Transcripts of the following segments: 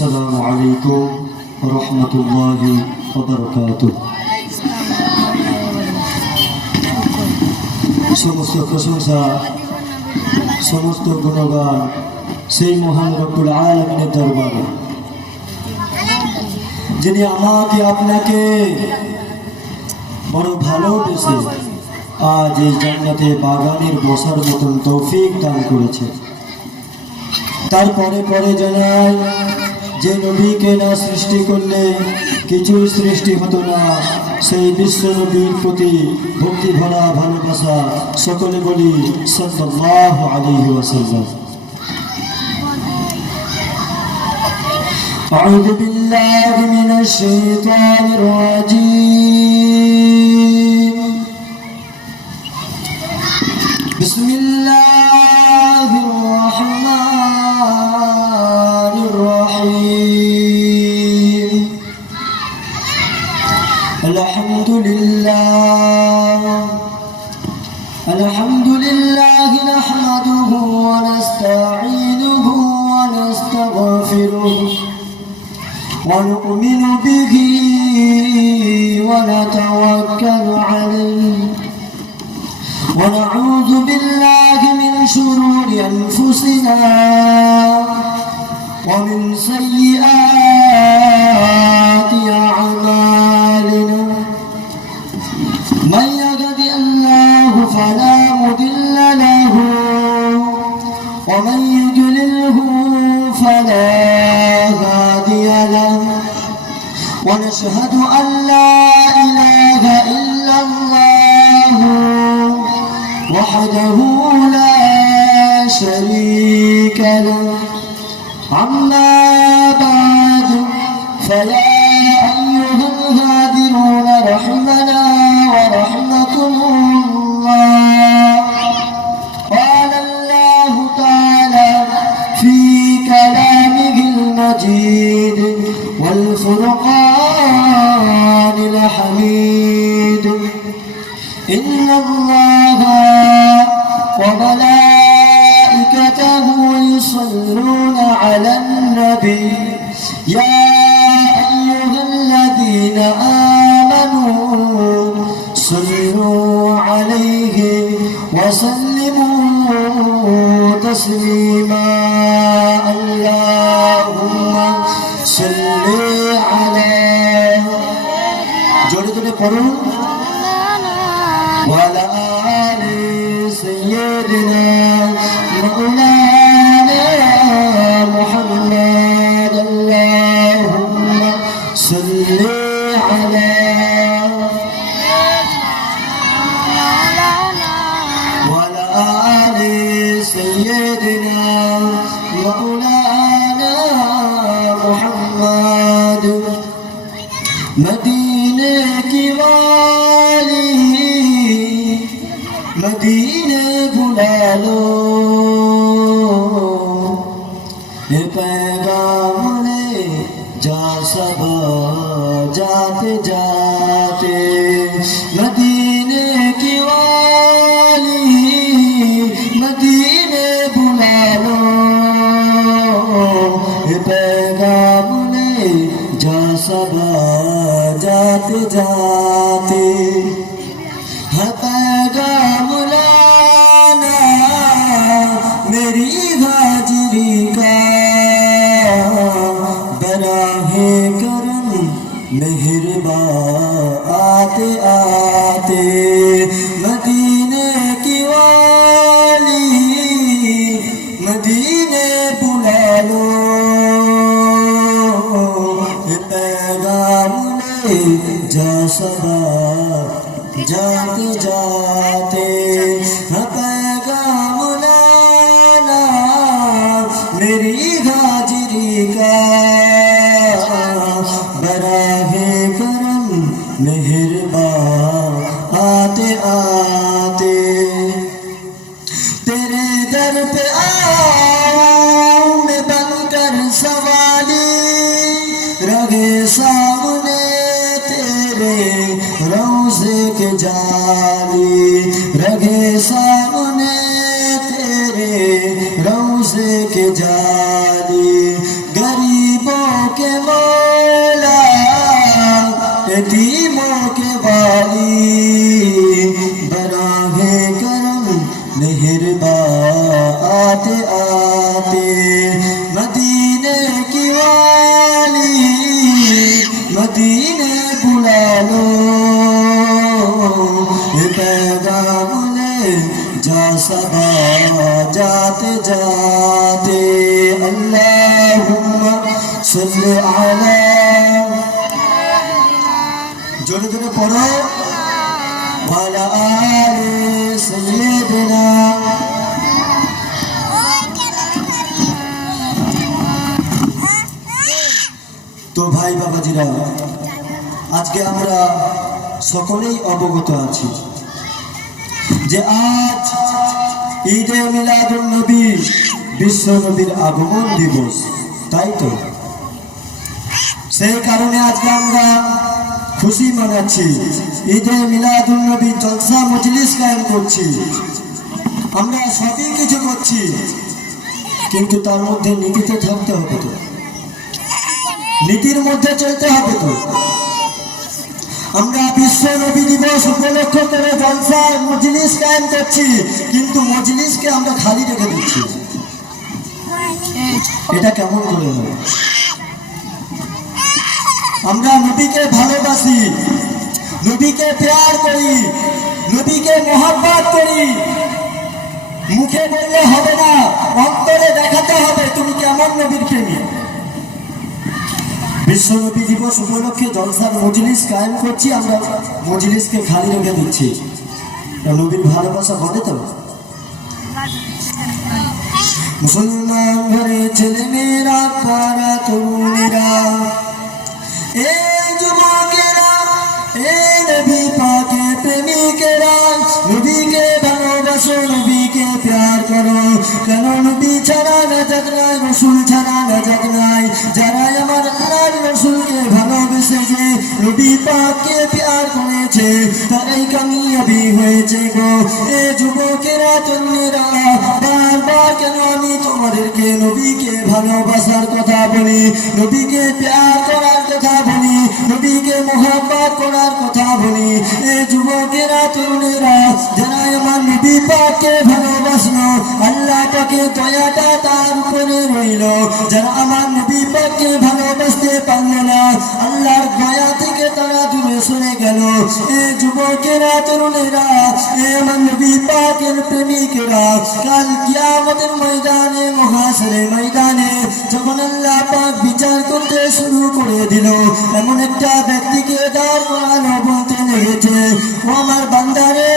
আসসালামু আলাইকুম রহমতুল্লাহি ওয়া বারাকাতুহু। সমস্ত প্রশংসা, সমস্ত গুণগান সেই মহান রব্বুল আলামিনের দরবারে, যিনি আমাকে আপনাকে বড় ভালোবেসে আজ এই জান্নাতে বাগানের বসার মতন তৌফিক দান করেছে। তারপরে পরে জানাই, যে নবীকে না সৃষ্টি করলে কিছুই সৃষ্টি হতো না, সেই বিশ্ব নবীর প্রতি ভক্তি ভরা ভালোবাসা। সকলে বলি সাল্লাল্লাহু আলাইহি ওয়াসাল্লাম। আউযু বিল্লাহি মিনাশ শাইতানির রাজীম। বিসমিল্লাহির রাহমানির রহিম। আলহামদুলিল্লাহ নাহমাদুহু ওয়া নাস্তাঈনুহু ওয়া নাস্তাগফিরুহু ওয়া নু'মিনু বিহি ওয়া নাতাওয়াক্কালু আলাইহি ওয়া না'উযু বিল্লাহি মিন শুরুরি আনফুসিনা ওয়া মিন সাইয়্যাতি আ'মালিনা। من يهد الله فلا مضل له ومن يضلله فلا هادي له ونشهد أن لا إله إلا الله وحده لا شريك له. أما بعد فيا أيها الهادرون رحمنا ورحمكم الله. قال الله تعالى في كلامه المجيد والفرقان الحميد: إن الله وملائكته يصلون على النبي يا أيها الذين آمنوا صلوا عليه وسلموا تسليما. اللهم صل على جوڑے جوڑے پڑھو وعلى آل سيدنا مولانا محمد. اللهم صل على وعلى آل سيدنا مولانا محمد. مدینے کی والی مدینے بلا لو، یہ پیغام لے جا سب جاتے جاتے. مدینے کی والی مدینے بلا لو، یہ پیغام لے جا سب جاتے جاتے. ہے پیغام لانا میری حاضری کا، براہ کرم مہربان آتے آتے. مدینے کی والی مدینے بلا لو، پیغام لے جا سبا جاتے جاتے. پیغام لانا میری حاضری کا، براہ کرم مہربان آتے آتے. تیرے در پہ آؤں میں بن کر سوالی، رہے سامنے تیرے روضے کے جالی، رہے سامنے تیرے روضے کے جالی. غریبوں यतीमों के वाली बराहे करम मेहरबान आते आते मदीने की वाली मदीने बुला लो ये पैगाम ले जा सबा जाते जाते अल्लाहुम्मा सल्ली अला जोरे जोरे पढ़ो वाला आले सय्यिदना तो भाई बाबाजीरा आज के আমরা সকলেই অবগত আছি যে আজ ঈদে মিলাদুন নবী বিশ্ব নবীর আগমন দিবস তাই তো সেই কারণে আজকে আমরা খুশি মানাচ্ছি ঈদে মিলাদুন নবী জলসা মজলিস কায়েম করছি আমরা সবই কিছু করছি কিন্তু তার মধ্যে নীতিতে থাকতে হবে তো নীতির মধ্যে চলতে হবে তো আমরা বিশ্ব নবী দিবস উপলক্ষ করে জলসা মজলিস কায়েম করছি কিন্তু মজলিসকে আমরা খালি রেখে দিচ্ছি এটা কেমন করে হবে আমরা নবীকে ভালোবাসি নবীকে প্যার করি নবীকে মোহাব্বত করি মুখে বললে হবে না অন্তরে দেখাতে হবে তুমি কেমন নবীর প্রেমী বিশ্ব নবী দিবস উপলক্ষে জলসার মজলিস কায়েম করছি আমরা মজলিসকে খালি রেখে দিচ্ছি নবীর ভালোবাসা বলে তো মুসলমান ঘরে ছেলে মেয়েরা পাড়া তরুণেরা এ যুবকেরা এ নবী পাকে প্রেমিকেরা নবীকে ভালোবাসো নবীকে প্যার করো কেন নবী ছাড়া নাজাত নাই রসুল ছাড়া নাজাত নাই যারা আমার আল্লাহর রসুলকে ভালোবেসেছে নবী পাককে প্যার করেছে তারাই কামিয়াবি হয়েছে গো এ যুবকেরা তরুণেরা বারবার কেন আমি তোমাদেরকে নবীকে ভালোবাসার কথা বলি নবীকে প্যার করার কথা বলি নবীকে মোহাব্বত করার কথা বলি এ যুবকেরা তরুণেরা যারা আমার নবী পাককে ভালোবাসলো আল্লাহ পাকের দয়াটা তার উপরে রইল যারা আমার নবী পাককে ভালোবাসতে পারলো না আল্লাহর দয়া থেকে তারা দূরে সরে গেল এ যুবকেরা তরুণেরা এ আমার নবী পাকের প্রেমিকেরা কাল কিয়ামতের ময়দানে মহাশরের ময়দানে যখন আল্লাহ পাক বিচার করতে শুরু করে দিল এমন একটা ব্যক্তিকে দাঁড় করানো বলতে লেগেছে ও আমার বান্দারে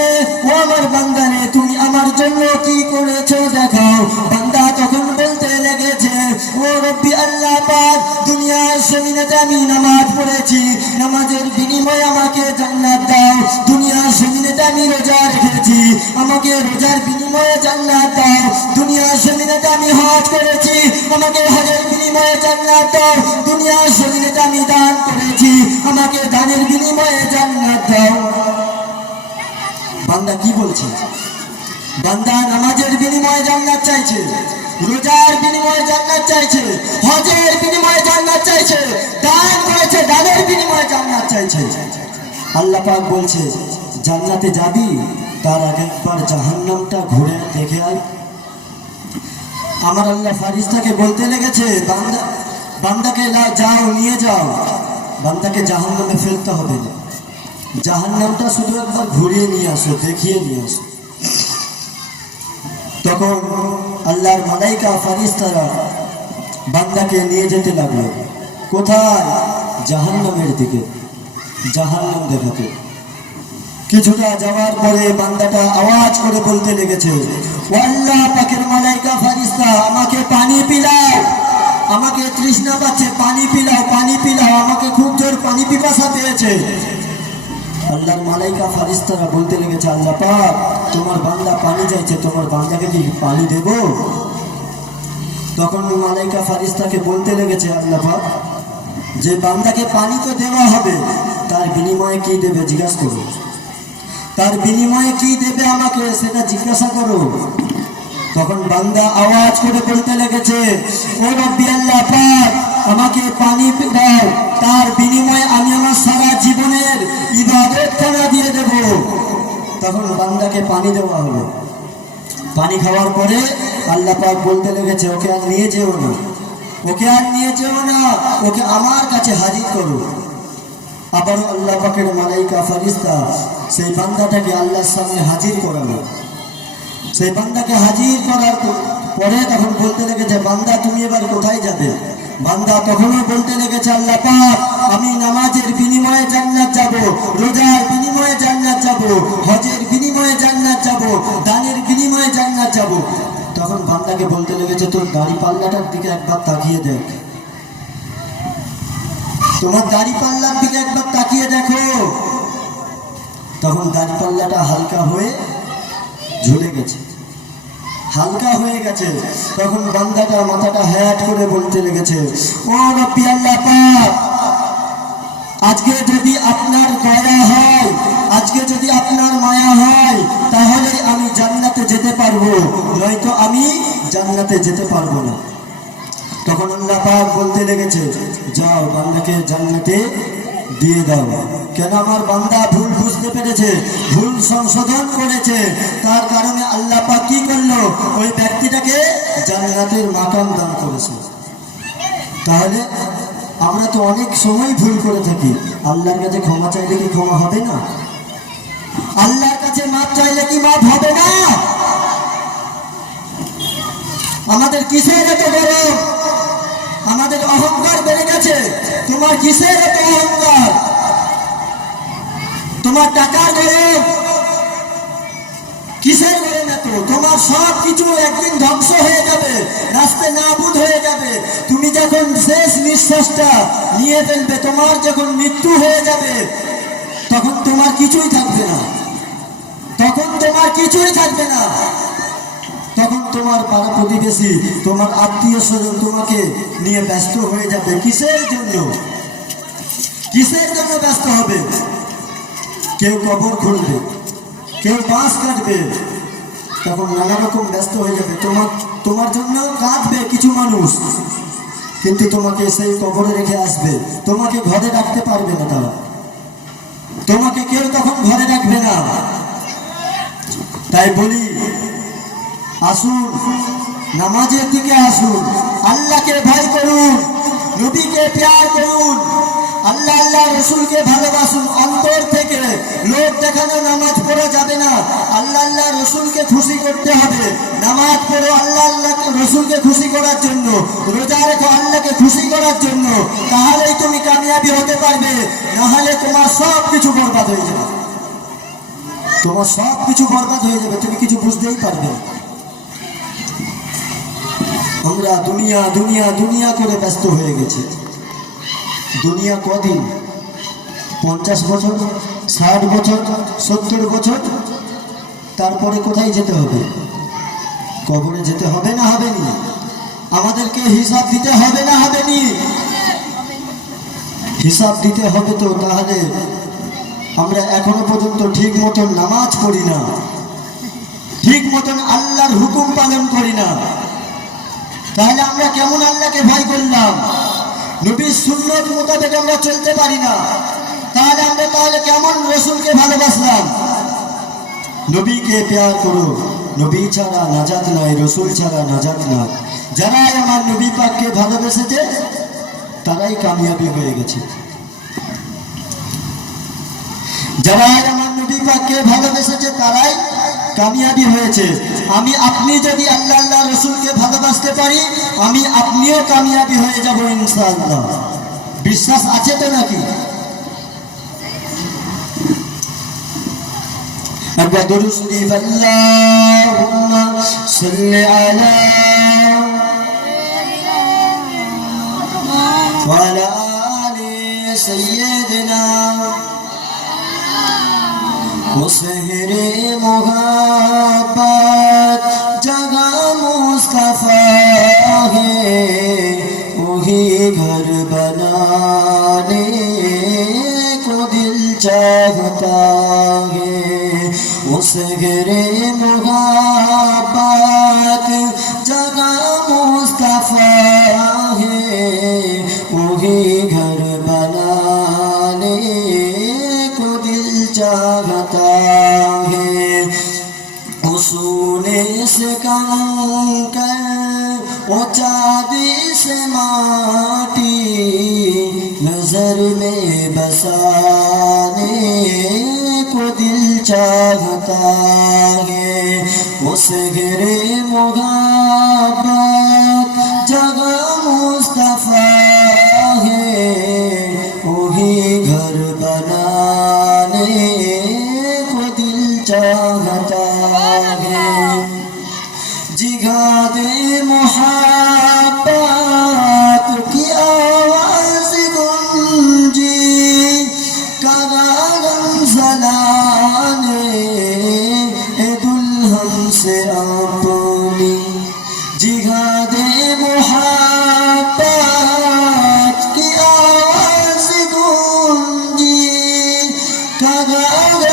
তুমি আমার জন্য কি করেছো দেখাও বান্দা তখন বলতে লেগেছে ও রব্বি আল্লাহ পাক দুনিয়ার জমিনেতে আমি নামাজ পড়েছি নামাজের বিনিময়ে আমাকে জান্নাত দাও দুনিয়ার জমিনেতে আমি রোজা রেখেছি আমাকে রোজার বিনিময়ে জান্নাত দাও দুনিয়ার জমিনেতে আমি হজ করেছি আমাকে হজের বিনিময়ে জান্নাত দাও দুনিয়ার জমিনেতে আমি দান করেছি আমাকে দানের বিনিময়ে জান্নাত দাও বান্দা কি বলছে বান্দা নামাজের বিনিময়ে জান্নাত চাইছে রোজার বিনিময়ে জান্নাত চাইছে হজের বিনিময়ে জান্নাত চাইছে দান করেছে দানের বিনিময়ে জান্নাত চাইছে আল্লাহ পাক বলছে জান্নাতে যাবি তার আগে একবার জাহান্নামটা ঘুরে দেখে আয় আমার আল্লাহ ফারিস্তাকে বলতে লেগেছে বান্দাকে যাও নিয়ে যাও বান্দাকে জাহান্নামে ফেলতে হবে না জাহান্নামটা শুধু একবার ঘুরিয়ে নিয়ে আসো দেখিয়ে নিয়ে আসো তখন আল্লাহর মালাইকা ফারিস্তারা বান্দাকে নিয়ে যেতে লাগলো কোথায় জাহান্নামের দিকে জাহান্নাম দেখাতে কিছুটা যাওয়ার পরে বান্দাটা আওয়াজ করে বলতে লেগেছে ও আল্লাহ পাকের মালাইকা ফারিস্তা আমাকে পানি পিলাও আমাকে তৃষ্ণা পাচ্ছে পানি পিলাও আমাকে খুব জোর পানি পিপাসা পেয়েছে আল্লাহর মালাইকা ফারিস্তারা বলতে লেগেছে আল্লাহ পাক তোমার বান্দা পানি চাইছে তোমার বান্দাকে কি পানি দেব তখন মালাইকা ফারিস্তাকে বলতে লেগেছে আল্লাহ পাক যে বান্দাকে পানি তো দেওয়া হবে তার বিনিময়ে কি দেবে জিজ্ঞাসা করো তার বিনিময়ে কি দেবে আমাকে সেটা জিজ্ঞাসা করো তখন বান্দা আওয়াজ করে বলতে লেগেছে ও রব্বি আল্লাহ পাক আমাকে পানি দাও তার বিনিময়ে আমি আমার সারা জীবনে জীবনের ইবাদতখানা দিয়ে দেব। তখন বান্দাকে পানি দেওয়া হলো। পানি খাওয়ার পরে আল্লাহ পাক বলতে লেগেছে, ওকে আর নিয়ে যেও না, ওকে আর নিয়ে যেও না, ওকে আমার কাছে হাজির করো। আবারও আল্লাহ পাকের মালাইকা ফারিস্তা সেই বান্দাটাকে আল্লাহর সামনে হাজির করালো। সেই বান্দাকে হাজির করার পরে তখন বলতে লেগেছে, বান্দা তুমি এবার কোথায় যাবে? বান্দা তখনও বলতে লেগেছে, আল্লাহ পাক আমি নামাজের বিনিময়ে জান্নাত যাব, রোজার বিনিময়ে জান্নাত যাব, হজের বিনিময়ে জান্নাত যাব, দানের বিনিময়ে জান্নাত যাব। তখন বান্দাকে বলতে লেগেছে, তোর দাড়ি পাল্লাটার দিকে একবার তাকিয়ে দেখ, তোমার দাড়ি পাল্লার দিকে একবার তাকিয়ে দেখো। তখন দাড়ি পাল্লাটা হালকা হয়ে ঝুলে গেছে, হালকা হয়ে গেছে। তখন বান্দাটা মাথাটা হ্যাট করে বলতে লেগেছে, ও রব্বি আল্লাহ পাক, আজকে যদি আপনার দয়া হয়, আজকে যদি আপনার মায়া হয়, তাহলে আমি জান্নাতে যেতে পারবো, নয়তো আমি জান্নাতে যেতে পারবো না। তখন আল্লাহ পাক বলতে লেগেছে, যাও বান্দাকে জান্নাতে দিয়ে দাও। কেন? আমার বান্দা ভুল বুঝতে পেরেছে, ভুল সংশোধন করেছে, তার কারণে আল্লাহ পাক কি করলো? ওই ব্যক্তিটাকে জান্নাতের মাকাম দান করেছে। তাহলে আমরা তো অনেক সময় ভুল করে থাকি, আল্লাহর কাছে ক্ষমা চাইলে কি ক্ষমা হবে না? আল্লাহর কাছে মাপ চাইলে কি মাপ হবে না? আমাদের কিসের এত গরম? আমাদের অহংকার বেড়ে গেছে। তোমার কিসের এত অহংকার? তোমার টাকার গরম কিসের গরম এত? তোমার সব কিছু একদিন ধ্বংস হয়ে যাবে, রাস্তায় নাবুদ হয়ে যাবে। তুমি যখন শেষ নিঃশ্বাসটা নিয়ে ফেলবে, তোমার যখন মৃত্যু হয়ে যাবে, তখন তোমার কিছুই থাকবে না, তখন তোমার কিছুই থাকবে না। তখন তোমার পাড়া প্রতিবেশী, তোমার আত্মীয় স্বজন তোমাকে নিয়ে ব্যস্ত হয়ে যাবে। কিসের জন্য? কিসের জন্য ব্যস্ত হবে? কেউ কবর খুঁড়বে, কেউ বাঁশ কাটবে, তখন নানা রকম ব্যস্ত হয়ে যাবে। তোমার জন্য কাঁদবে কিছু মানুষ, কিন্তু তোমাকে সেই কবরে রেখে আসবে, তোমাকে ঘরে রাখতে পারবে না তারা, তোমাকে কেউ তখন ঘরে রাখবে না। তাই বলি, আসুন নামাজের দিকে আসুন, আল্লাহকে ভয় করুন, নবীকে প্যার করুন, আল্লাহ আল্লাহ রসুলকে ভালোবাসুন অন্তর থেকে। লোক দেখানো নামাজ পড়া যাবে না, আল্লাহ আল্লাহ রসুলকে খুশি করতে হবে। নামাজ পড়ো আল্লাহ আল্লাহ রসুলকে খুশি করার জন্য, রোজা রেখো আল্লাহকে খুশি করার জন্য, তাহলেই তুমি কামিয়াবি হতে পারবে। নাহলে তোমার সব কিছু বরবাদ হয়ে যাবে, তোমার সব কিছু বরবাদ হয়ে যাবে, তুমি কিছু বুঝতেই পারবে। আমরা দুনিয়া দুনিয়া দুনিয়া করে ব্যস্ত হয়ে গেছি। দুনিয়া কদিন? 50 বছর, 60 বছর, 70 বছর, তারপরে কোথায় যেতে হবে? কবরে যেতে হবে না হবে নি? আমাদেরকে হিসাব দিতে হবে না হবে নি? হিসাব দিতে হবে তো। তাহলে আমরা এখনো পর্যন্ত ঠিক মতন নামাজ পড়ি না, ঠিক মতন আল্লাহর হুকুম পালন করি না, তাহলে আমরা কেমন আল্লাহকে ভয় করলাম? নবীর সুন্নত মোতাবেক আমরা চলতে পারি না, তাহলে আমরা কেমন রসুলকে ভালোবাসলাম? নবীকে প্যার করো, নবী ছাড়া নাজাত নাই, রসুল ছাড়া নাজাত নাই। যারাই আমার নবী পাককে ভালোবেসেছে তারাই কামিয়াবি হয়ে গেছে। যারাই আমার নবী পাককে ভালোবেসেছে তারাই কামিয়াবি হয়েছে। আপনি যদি আল্লাহ আল্লাহ রসুলকে ভালোবাসতে পারি, আপনিও কামিয়াবি হয়ে যাব ইনশাআল্লাহ। বিশ্বাস আছে তো নাকি? একবার দরুদ শরীফ, আল্লাহুম্মা সাল্লি আলা ওয়া আলা আলি সাইয়্যিদিনা मुसहरे मोहब्बत जगह मुस्तफा है, वही घर बनाने को दिल चाहता है। मुसहरे मोहब्बत जगह मुस्तफा है, वही घर बनाने वो चांदी से माटी नजर में बसाने को दिल चाहता है वो सगरे मुहब्बत जगह मुस्तफा है वही घर बनाने को दिल चाहता है जिहादे मुहब्बत की आवाज गूंजी कागन जलाने ए दुल्हन से अपनी जिहादे मुहब्बत की आवाज गूंजी कागन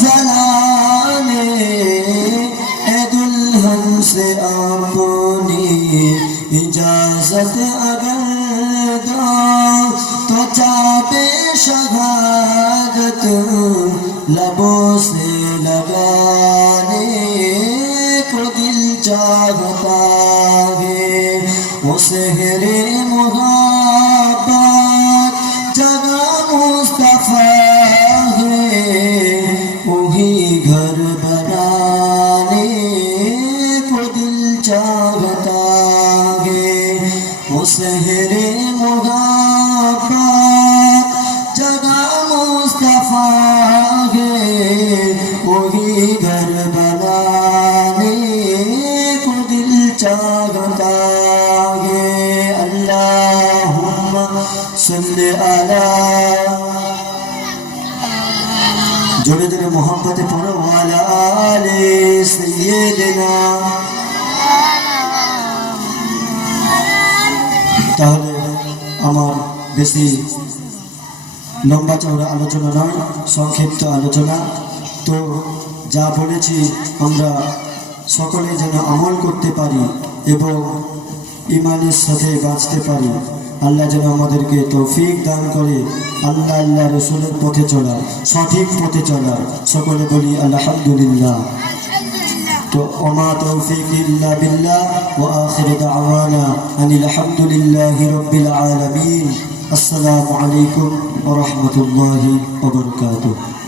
जलाने से अपनी इजाजत अगर दो तो चाबे शहादत लबों से लगाने को दिल चाहता है वो सहरे मुहब्बत जगह मुस्तफा है वही घर बनाने चाहता है वो सहरे मुहब्बत जगह मुस्तफा है वही घर बनाने को दिल चाहता है अल्लाहुम्मा सल्ली अला जोड़े जोड़े मोहब्बत पढ़ो वाला आले सय्यिदना তাহলে আমার বেশি লম্বা চওড়া আলোচনা নয় সংক্ষিপ্ত আলোচনা তো যা বলেছি আমরা সকলে যেন আমল করতে পারি এবং ঈমানের সাথে বাঁচতে পারি আল্লাহ যেন আমাদেরকে তৌফিক দান করে আল্লাহ আল্লাহ রাসূলের পথে চলা সঠিক পথে চলা সকলে বলি আলহামদুলিল্লাহ تو وما توفيقي إلا بالله وآخر دعوانا أن الحمد لله رب العالمين السلام عليكم ورحمة الله وبركاته